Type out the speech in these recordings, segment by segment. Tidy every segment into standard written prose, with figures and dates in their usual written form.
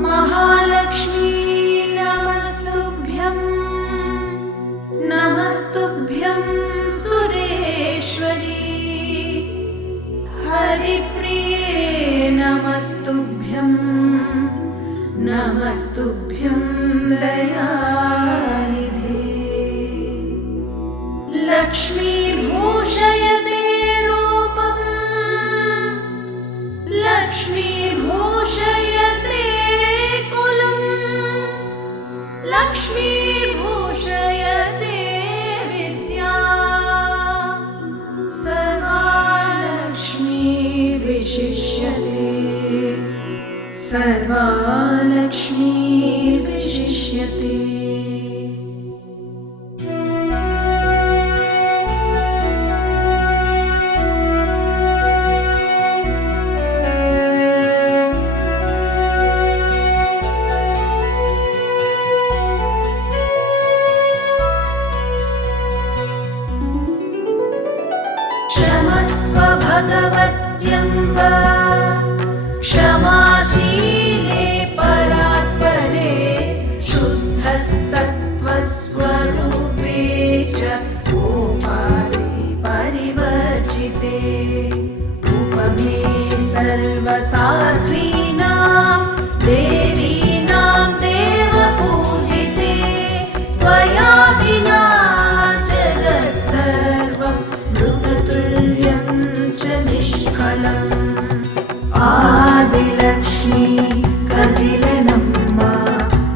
महालक्ष्मी नमस्तुभ्यं, नमस्तुभ्यं सुरेश्वरी। हरिप्रिये नमस्तुभ्यं, नमस्तुभ्यं दयानिधे। लक्ष्मी भूषयते रूपं, लक्ष्मी भूषयते कुलं, लक्ष्मी भूषयते विद्या। सर्वा लक्ष्मी विशिष्यते, सर्वा लक्ष्मी विशिष्यते। क्षमस्व भगवत्यम्ब, क्षमाशीले परात्परे, शुद्धसत्त्वस्वरूपे च गोपाले परिवर्जिते। उपमे सर्वसाध्वीनां देवीनां देवपूजिते। त्वया विना जगत्सर्वं मृततुल्यं च निष्फलम्। ఆదిలక్ష్మి కదిలెనమ్మ,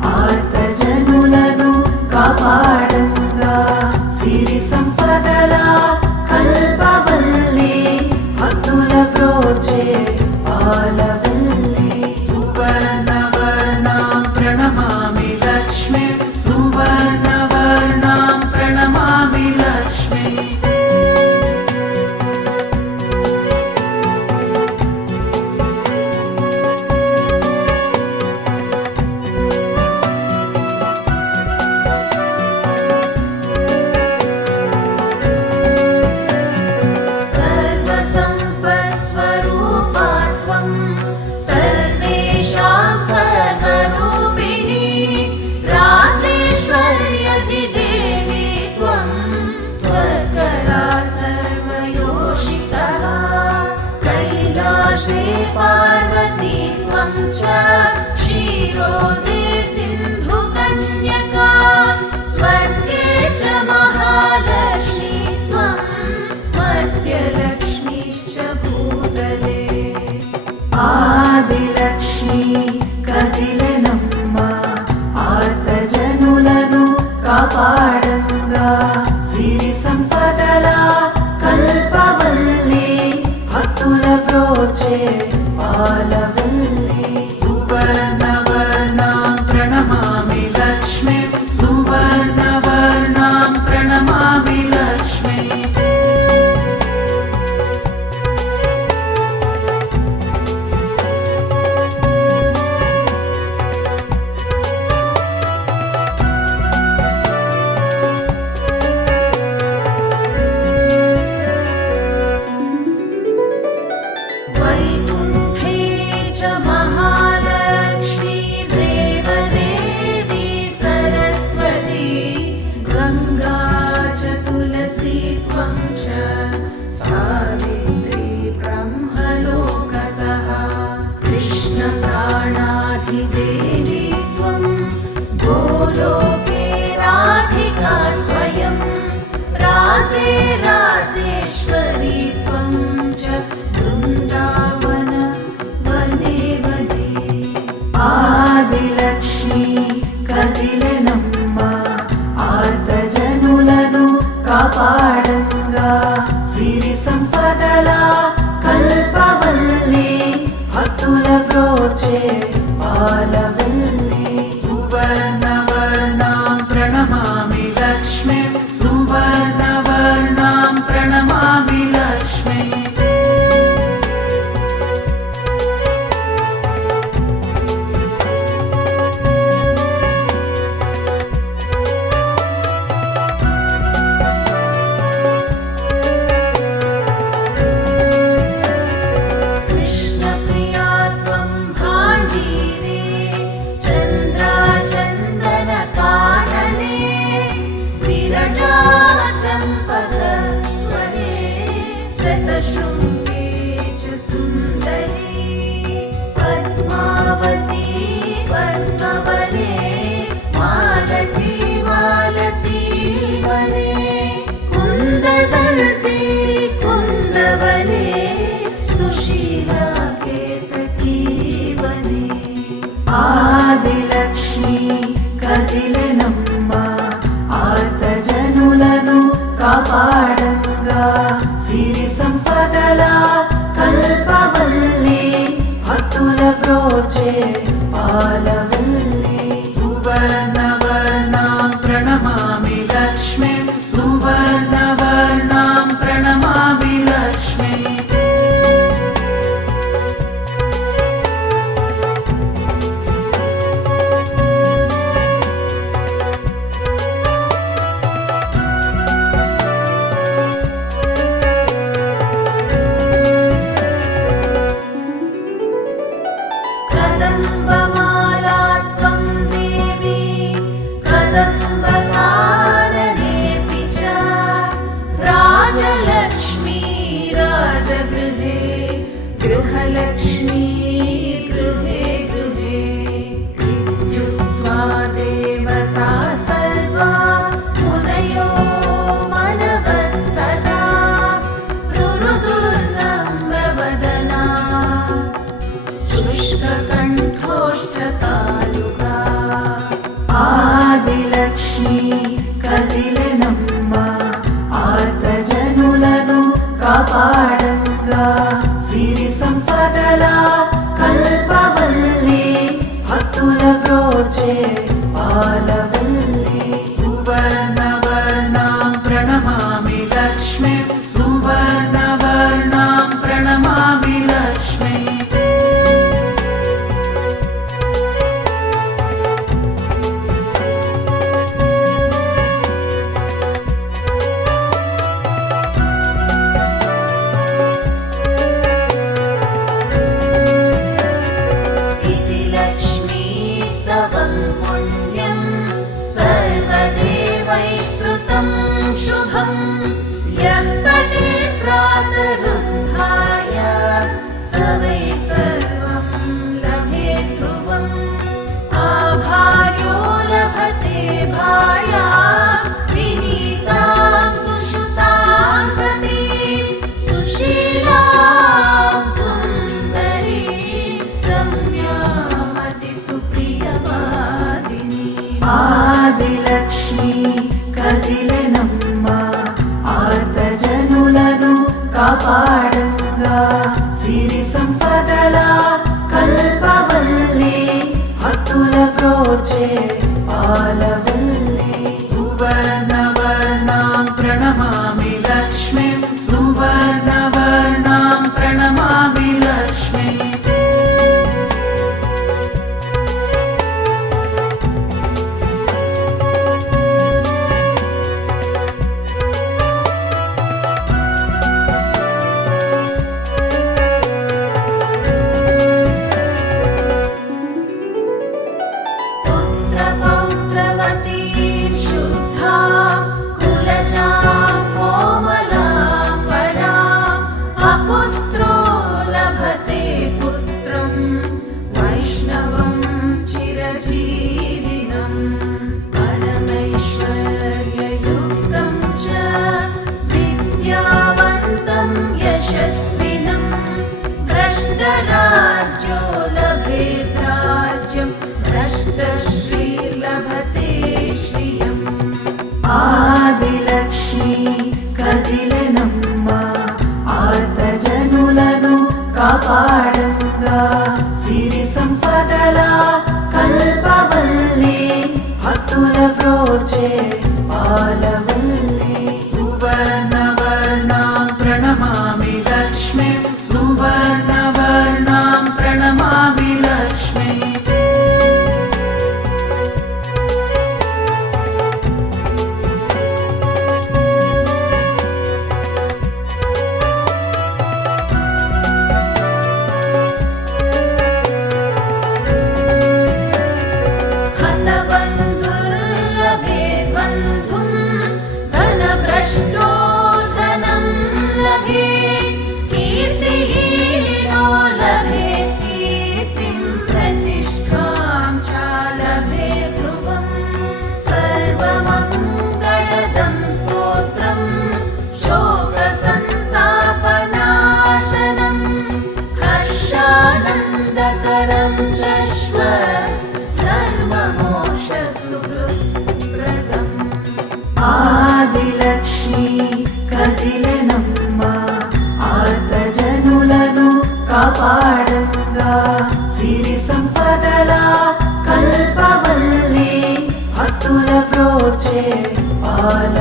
ఆర్తజనులను కాపాడంగా, సిరి సంపదల కల్పవల్లి, భక్తుల ప్రోచే పాలవల్లి. సువర్ణవర్ణాం ప్రణమామి లక్ష్మి, సువర్ణవర్ణాం ప్రణమామి లక్ష్మి. पार्वती त्वं च क्षीरोदे सिन्धुकन्यका, स्वर्गे च महालक्ष्मी त्वं, मध्यलक्ष्मीश्च भूतले। ఆదిలక్ష్మి కదిలెనమ్మ, ఆర్తజనులను కాపాడంగా, సిరి సంపదల కల్పవల్లి, భక్తుల ప్రోచే పాలవల్లి. సువర్ణవర్ణాం ప్రణమామి లక్ష్మి, సువర్ణవర్ణాం ప్రణమామి లక్ష్మి. వైకుంఠే చ మహాలక్ష్మీ దేవదేవి సరస్వతి, గంగా చ తులసీ త్వం చ సావిత్రీ బ్రహ్మలోకతః. కృష్ణ ప్రాణాధిదేవి త్వం, గోలోకే రాధికా స్వయం. రాసే రాసేశ్వరీ త్వం చ బృందావన వనే వనే. ఆదిలక్ష్మి కదిలెనమ్మ, ఆర్తజనులను కాపాడంగా, సిరి సంపదల కల్పవల్లి, భక్తుల ప్రోచే పాలవల్లి. సువర్ణవర్ణాం ప్రణమామి లక్ష్మి, సువర్ణవర్ణాం ప్రణమామి లక్ష్మి. ఆదిలక్ష్మి కదిలెనమ్మ ఆర్తజనులను కాపాడంగా సిరి సంపదల కల్పవల్లి భక్తుల బ్రోచే పాలవల్లి సువర్ణవర్ణాం ప్రణమామి లక్ష్మీం సువర్ణవర్ణాం ప్రణమామి లక్ష్మీ कदम्बमाला त्वं देवी कदम्बकाननेऽपि च राजलक्ष्मी राजगृहे गृहलक्ष्मी गृहे गृहे इत्युक्त्वा देवता सर्वा मुनयो मनवस्तदा रुरुदुर्नम्रवदना शुष्ककण्ठोष्ठतालुका ఆదిలక్ష్మి కదిలెనమ్మ ఆర్తజనులను కాపాడంగా సిరి సంపదల కల్పవల్లి భక్తుల బ్రోచే పాలవల్లి సువర్ణవర్ణాం ప్రణమామి లక్ష్మీం సువర్ణవర్ణాం ప్రణమామి లక్ష్మీ यः पठेत् प्रातरुत्थाय स वै सर्वं लभेत् ध्रुवम् आभार्यो लभते भार्यां विनीतां सुषुतां सतीं सुशीलां सुन्दरीं रम्याम् अतिसुप्रियवादिनीम् ఆదిలక్ష్మి కదిలెనమ్మ ఆర్తజనులను కాపాడంగా సిరి సంపదల కల్పవల్లి భక్తుల బ్రోచే పాలవల్లి సువర్ణవర్ణాం ప్రణమామి లక్ష్మీం సువర్ణవర్ణాం ప్రణమామి లక్ష్మీ राज्यो लभेत् राज्यं भ्रष्टश्रीर्लभते श्रियम् ఆదిలక్ష్మి కదిలెనమ్మ ఆర్తజనులను కాపాడంగా సిరి సంపదల కల్పవల్లి భక్తుల బ్రోచే పాలవల్లి సువర్ణవర్ణాం ప్రణమామి లక్ష్మీం సువర్ణవర్ణాం ప్రణమామి లక్ష్మీ కదిలెనమ్మా ఆర్తజనులను కాపాడంగా సిరి సంపదల కల్పవల్లి భక్తుల ప్రోచే పాల